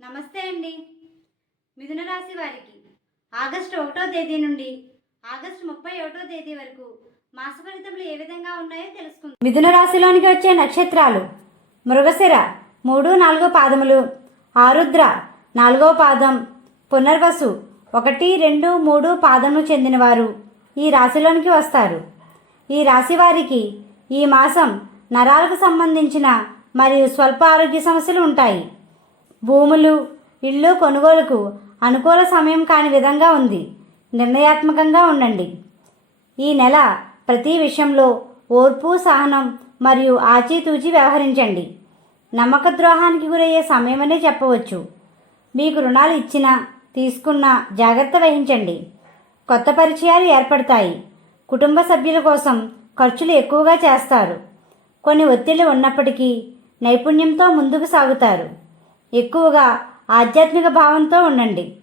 నమస్తే అండి. మిథున రాశి వారికి ఆగస్టు ఒకటో తేదీ నుండి ఆగస్టు ముప్పై ఒకటో తేదీ వరకు మాస ఫలితములు ఏ విధంగా ఉన్నాయో తెలుసుకుందాం. మిథున రాశిలోనికి వచ్చే నక్షత్రాలు మృగశిర మూడు నాలుగో పాదములు ఆరుద్ర నాలుగో పాదం పునర్వసు ఒకటి రెండు మూడు పాదములు చెందినవారు ఈ రాశిలోనికి వస్తారు. ఈ రాశి వారికి ఈ మాసం నరాలకు సంబంధించిన మరియు స్వల్ప ఆరోగ్య సమస్యలు ఉంటాయి. భూములు ఇళ్ళు కొనుగోలుకు అనుకూల సమయం కాని విధంగా ఉంది. నిర్ణయాత్మకంగా ఉండండి. ఈ నెల ప్రతి విషయంలో ఓర్పు సహనం మరియు ఆచితూచి వ్యవహరించండి. నమ్మక ద్రోహానికి గురయ్యే సమయమనే చెప్పవచ్చు. మీకు రుణాలు ఇచ్చినా తీసుకున్నా జాగ్రత్త వహించండి. కొత్త పరిచయాలు ఏర్పడతాయి. కుటుంబ సభ్యుల కోసం ఖర్చులు ఎక్కువగా చేస్తారు. కొన్ని ఒత్తిళ్ళు ఉన్నప్పటికీ నైపుణ్యంతో ముందుకు సాగుతారు. ఎక్కువగా ఆధ్యాత్మిక భావంతో ఉండండి.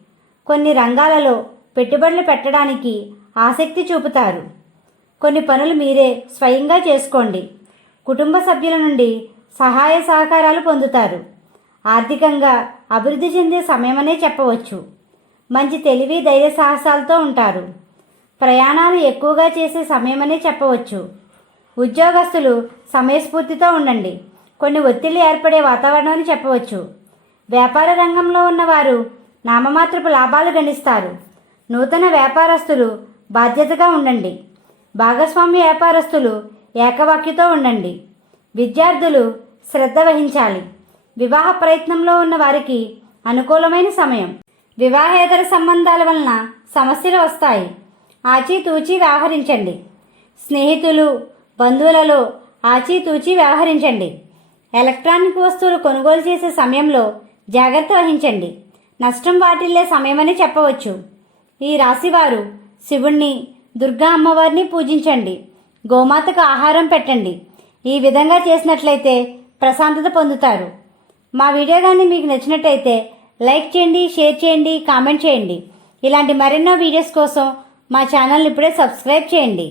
కొన్ని రంగాలలో పెట్టుబడులు పెట్టడానికి ఆసక్తి చూపుతారు. కొన్ని పనులు మీరే స్వయంగా చేసుకోండి. కుటుంబ సభ్యుల నుండి సహాయ సహకారాలు పొందుతారు. ఆర్థికంగా అభివృద్ధి చెందే సమయమనే చెప్పవచ్చు. మంచి తెలివి ధైర్య సాహసాలతో ఉంటారు. ప్రయాణాలు ఎక్కువగా చేసే సమయమనే చెప్పవచ్చు. ఉద్యోగస్తులు సమయస్ఫూర్తితో ఉండండి. కొన్ని ఒత్తిళ్ళు ఏర్పడే వాతావరణం అని చెప్పవచ్చు. వ్యాపార రంగంలో ఉన్నవారు నామమాత్రపు లాభాలు గణిస్తారు. నూతన వ్యాపారస్తులు బాధ్యతగా ఉండండి. భాగస్వామ్య వ్యాపారస్తులు ఏకవాక్యతో ఉండండి. విద్యార్థులు శ్రద్ధ వహించాలి. వివాహ ప్రయత్నంలో ఉన్న వారికి అనుకూలమైన సమయం. వివాహేతర సంబంధాల వలన సమస్యలు వస్తాయి. ఆచితూచి వ్యవహరించండి. స్నేహితులు బంధువులలో ఆచితూచి వ్యవహరించండి. ఎలక్ట్రానిక్ వస్తువులు కొనుగోలు చేసే సమయంలో జాగ్రత్త వహించండి. నష్టం వాటిల్లే సమయమని చెప్పవచ్చు. ఈ రాశివారు శివుణ్ణి దుర్గా అమ్మవారిని పూజించండి. గోమాతకు ఆహారం పెట్టండి. ఈ విధంగా చేసినట్లయితే ప్రశాంతత పొందుతారు. మా వీడియో కానీ మీకు నచ్చినట్టయితే లైక్ చేయండి షేర్ చేయండి కామెంట్ చేయండి. ఇలాంటి మరెన్నో వీడియోస్ కోసం మా ఛానల్ ఇప్పుడే సబ్స్క్రైబ్ చేయండి.